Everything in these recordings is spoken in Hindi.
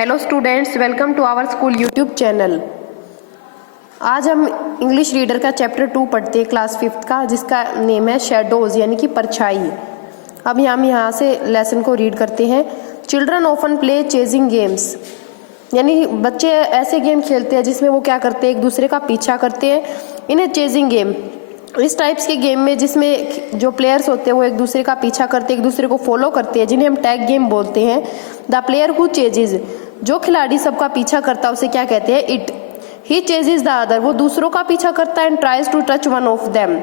Hello students, welcome to our school YouTube channel. आज हम इंग्लिश रीडर का चैप्टर 2 पढ़ते हैं, क्लास 5th का, जिसका नेम है शैडोज यानी कि परछाई। अब हम यहाँ से लेसन को रीड करते हैं। Children often play chasing games, यानी बच्चे ऐसे गेम खेलते हैं जिसमें वो क्या करते हैं, एक दूसरे का पीछा करते हैं। इन्हें चेजिंग गेम, इस टाइप्स के गेम में जिसमें जो प्लेयर्स होते हैं वो एक दूसरे का पीछा करते हैं, एक दूसरे को फॉलो करते हैं, जिन्हें हम टैग गेम बोलते हैं। द प्लेयर हु चेजेज, जो खिलाड़ी सबका पीछा करता है उसे क्या कहते हैं, it. He chases the other, वो दूसरों का पीछा करता है। And tries to touch one of them,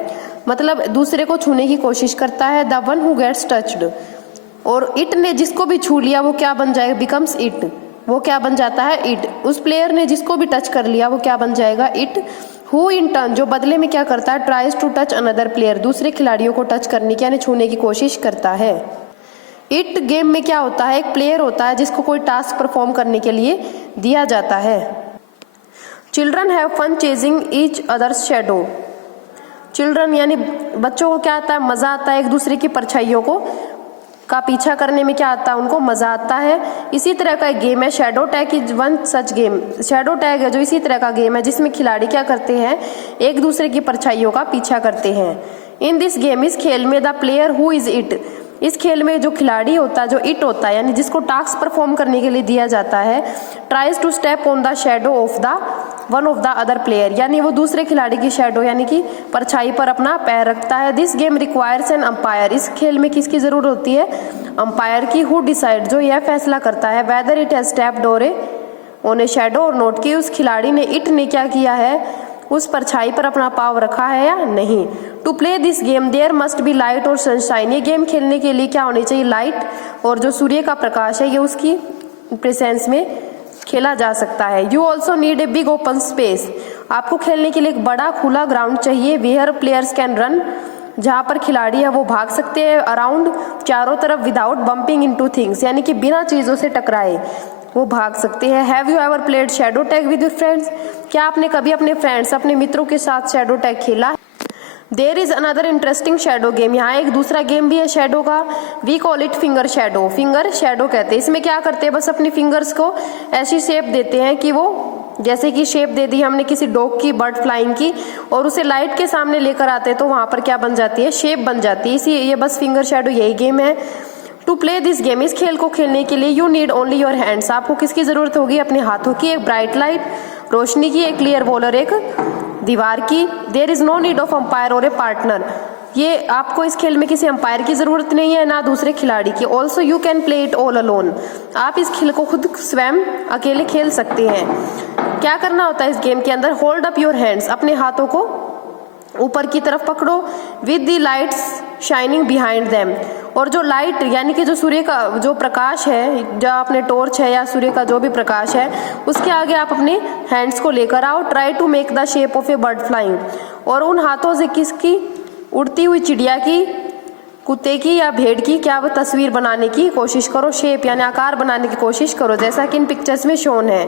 मतलब दूसरे को छूने की कोशिश करता है। The one who gets touched, और इट ने जिसको भी छू लिया वो क्या बन जाएगा, बिकम्स इट, वो क्या बन जाता है, इट। उस प्लेयर ने जिसको भी टच कर लिया वो क्या बन जाएगा, इट। हु इन टर्न, जो बदले में क्या करता है, tries to touch another player, दूसरे खिलाड़ियों को टच करने की यानी छूने की कोशिश करता है। इट गेम में क्या होता है, एक प्लेयर होता है जिसको कोई टास्क परफॉर्म करने के लिए दिया जाता है। Children have fun chasing each others shadow, children यानी बच्चों को क्या आता है, मजा आता है एक दूसरे की परछाइयों को का पीछा करने में, क्या आता है, उनको मजा आता है। इसी तरह का एक गेम है shadow tag is one such game. Shadow tag है जो इसी तरह का गेम है जिसमें खिलाड़ी क्या करते हैं, एक दूसरे की परछाइयों का पीछा करते हैं। इन दिस गेम, इस खेल में, the player who is it, इस खेल में जो खिलाड़ी होता है, जो इट होता है यानी जिसको टास्क परफॉर्म करने के लिए दिया जाता है, tries to step on the shadow of the one of the other player, यानी वो दूसरे खिलाड़ी की शैडो यानी कि परछाई पर अपना पैर रखता है। This game requires N umpire, इस खेल में किसकी जरूरत होती है, अंपायर की। हु डिसाइड, जो यह फैसला करता है, whether it has stepped on A shadow और नॉट, की उस खिलाड़ी ने, इट ने क्या किया है, उस परछाई पर अपना पाँव रखा है या नहीं। To play this game there must be light और सनशाइन, ये गेम खेलने के लिए क्या होनी चाहिए, लाइट, और जो सूर्य का प्रकाश है ये उसकी प्रेजेंस में खेला जा सकता है। You also need a big open space, आपको खेलने के लिए एक बड़ा खुला ग्राउंड चाहिए। वेयर प्लेयर्स कैन रन, जहाँ पर खिलाड़ी है वो भाग सकते हैं। अराउंड, चारों तरफ। विदाउट बम्पिंग इनटू थिंग्स, यानी कि बिना चीज़ों से टकराए वो भाग सकते हैं। Have you ever played shadow tag with your friends, क्या आपने कभी अपने फ्रेंड्स, अपने मित्रों के साथ शैडो टैग खेला। There is another interesting shadow game, यहाँ एक दूसरा गेम भी है शैडो का। We call it finger shadow, finger shadow कहते हैं। इसमें क्या करते हैं, बस अपनी फिंगर्स को ऐसी शेप देते हैं कि वो, जैसे कि शेप दे दी हमने किसी डॉग की, बर्ड फ्लाइंग की, और उसे लाइट के सामने लेकर आते हैं तो वहां पर क्या बन जाती है, शेप बन जाती है। इसी ये बस फिंगर शैडो यही गेम है। टू प्ले दिस गेम, इस खेल को खेलने के लिए you need only your hands, आपको किसकी जरूरत होगी, अपने हाथों की। एक ब्राइट लाइट, रोशनी की, एक क्लियर वॉल और एक दीवार की। There is no need of umpire और ए पार्टनर, ये आपको इस खेल में किसी अंपायर की जरूरत नहीं है, ना दूसरे खिलाड़ी की। Also you can play it all alone, आप इस खेल को खुद स्वयं अकेले खेल सकते हैं। क्या करना होता है इस गेम के अंदर, होल्ड अप योर हैंड्स, अपने हाथों को ऊपर की तरफ पकड़ो। With the lights shining behind them, और जो लाइट यानी कि जो सूर्य का जो प्रकाश है, जो अपने टॉर्च है या सूर्य का जो भी प्रकाश है, उसके आगे आप अपने हैंड्स को लेकर आओ। Try to make the shape of a bird flying, और उन हाथों से किसकी, उड़ती हुई चिड़िया की, कुत्ते की या भेड़ की क्या वो तस्वीर बनाने की कोशिश करो। शेप यानी आकार बनाने की कोशिश करो, जैसा कि इन पिक्चर्स में शोन है।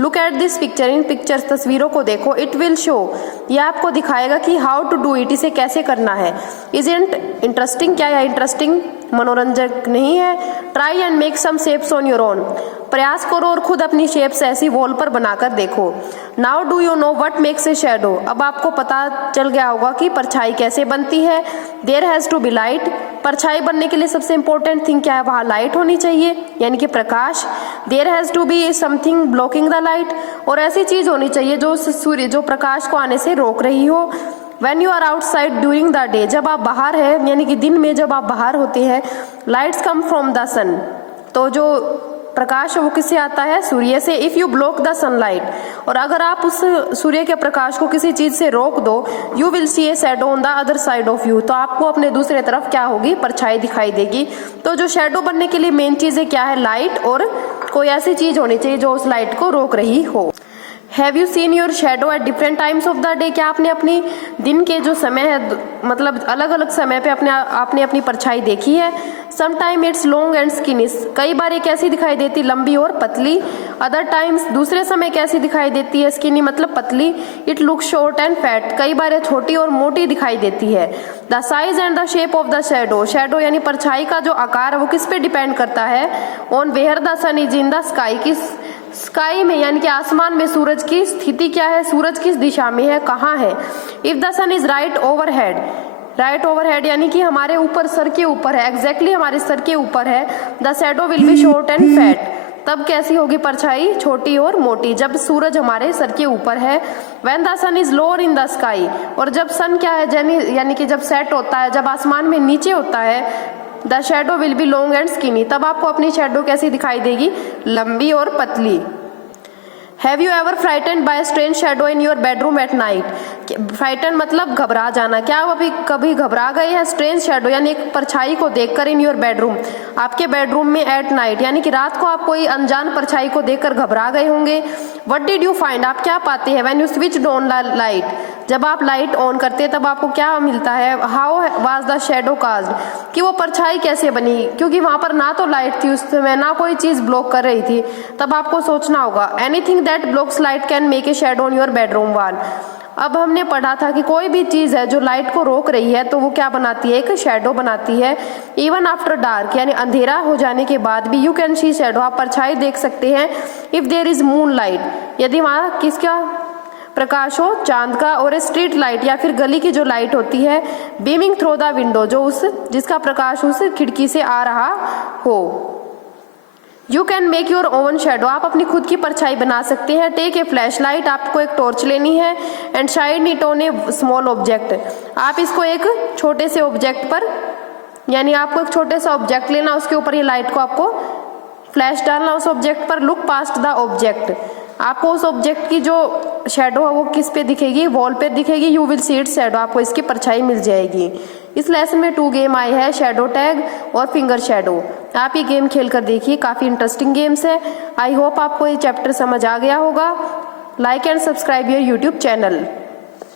Look at this picture, in pictures तस्वीरों को देखो। इट विल शो, ये आपको दिखाएगा कि हाउ टू डू इट, इसे कैसे करना है। इजंट इंटरेस्टिंग, क्या यह इंटरेस्टिंग, मनोरंजक नहीं है। Try and make some shapes on your own, प्रयास करो और खुद अपनी शेप्स ऐसी वॉल पर बनाकर देखो। Now do you know what makes a shadow, अब आपको पता चल गया होगा कि परछाई कैसे बनती है। There has to be light, परछाई बनने के लिए सबसे इंपॉर्टेंट थिंग क्या है, वहाँ लाइट होनी चाहिए यानी कि प्रकाश। There has to be something blocking the light, और ऐसी चीज होनी चाहिए जो सूर्य, जो प्रकाश को आने से रोक रही हो। When you are outside during the day, जब आप बाहर हैं यानी कि दिन में जब आप बाहर होते हैं, lights come from the sun, तो जो प्रकाश है वो किससे आता है, सूर्य से। If you block the sunlight, और अगर आप उस सूर्य के प्रकाश को किसी चीज से रोक दो, you will see A shadow on the other side of you, तो आपको अपने दूसरे तरफ क्या होगी, परछाई दिखाई देगी। तो जो शैडो बनने के लिए मेन चीजें क्या है, लाइट, और कोई ऐसी चीज होनी चाहिए जो उस लाइट को रोक रही हो। Have you seen your shadow at different times of the day, क्या आपने अपनी दिन के जो समय है, मतलब अलग अलग समय पे आपने अपनी परछाई देखी है। Some time it's long and skinny, कई बार ये कैसी दिखाई देती, लंबी और पतली। अदर टाइम्स, दूसरे समय कैसी दिखाई देती है, स्किनी मतलब पतली। It look short and fat, कई बार ये छोटी और मोटी दिखाई देती है। The size and the shape of the shadow, shadow यानी परछाई का जो आकार है वो किस पे डिपेंड करता है, on where the sun is in the sky, किस स्काई में यानी कि आसमान में सूरज की स्थिति क्या है, सूरज किस दिशा में है, कहाँ है। If the sun is right overhead, right overhead यानी कि हमारे ऊपर, सर के ऊपर है, एग्जैक्टली हमारे सर के ऊपर है। The shadow will be short and fat, तब कैसी होगी परछाई, छोटी और मोटी, जब सूरज हमारे सर के ऊपर है। When the sun is lower in the sky, और जब सन क्या है यानी कि जब सेट होता है, जब आसमान में नीचे होता है, the shadow will be long and skinny, तब आपको अपनी शैडो कैसी दिखाई देगी, लंबी और पतली। Have you ever frightened by strange shadow in your bedroom at night, frighten मतलब घबरा जाना, क्या आप अभी कभी घबरा गए हैं स्ट्रेंज शैडो यानी एक परछाई को देखकर, इन योर बेडरूम, आपके बेडरूम में, एट नाइट यानी कि रात को आप कोई अनजान परछाई को देखकर घबरा गए होंगे। व्हाट डिड यू फाइंड, आप क्या पाते हैं, when you switch on light, जब आप लाइट ऑन करते हैं तब आपको क्या मिलता है, how was the shadow caused, कि वो परछाई कैसे बनी, क्योंकि वहां पर ना तो लाइट थी उस समय, ना कोई चीज ब्लॉक कर रही थी, तब आपको सोचना होगा। Anything that blocks light can make a shadow on your bedroom wall, अब हमने पढ़ा था कि कोई भी चीज है जो लाइट को रोक रही है तो वो क्या बनाती है, एक शैडो बनाती है। इवन आफ्टर डार्क यानी अंधेरा हो जाने के बाद भी यू कैन सी शैडो, आप परछाई देख सकते हैं। If there is moon light, यदि वहां किसका प्रकाश हो, चांद का, और स्ट्रीट लाइट या फिर गली की जो लाइट होती है, बीमिंग थ्रू द विंडो, जो जिसका प्रकाश उस खिड़की से आ रहा हो। You can make your oven shadow, आप अपनी खुद की परछाई बना सकते हैं। टेक ए फ्लैश लाइट, आपको एक टॉर्च लेनी है, and shine it on A small object, आप इसको एक छोटे से ऑब्जेक्ट पर, यानी आपको एक छोटे सा ऑब्जेक्ट लेना, उसके ऊपर ये लाइट को आपको फ्लैश डालना उस ऑब्जेक्ट पर। लुक पास्ट द ऑब्जेक्ट, आपको उस ऑब्जेक्ट की जो शैडो है वो किस पे दिखेगी, वॉल पे दिखेगी। You will see it's shadow, आपको इसकी परछाई मिल जाएगी। इस लेसन में 2 गेम आए हैं, शैडो टैग और फिंगर शैडो। आप ये गेम खेल कर देखिए, काफ़ी इंटरेस्टिंग गेम्स है। आई होप आपको ये चैप्टर समझ आ गया होगा। Like and subscribe your YouTube channel.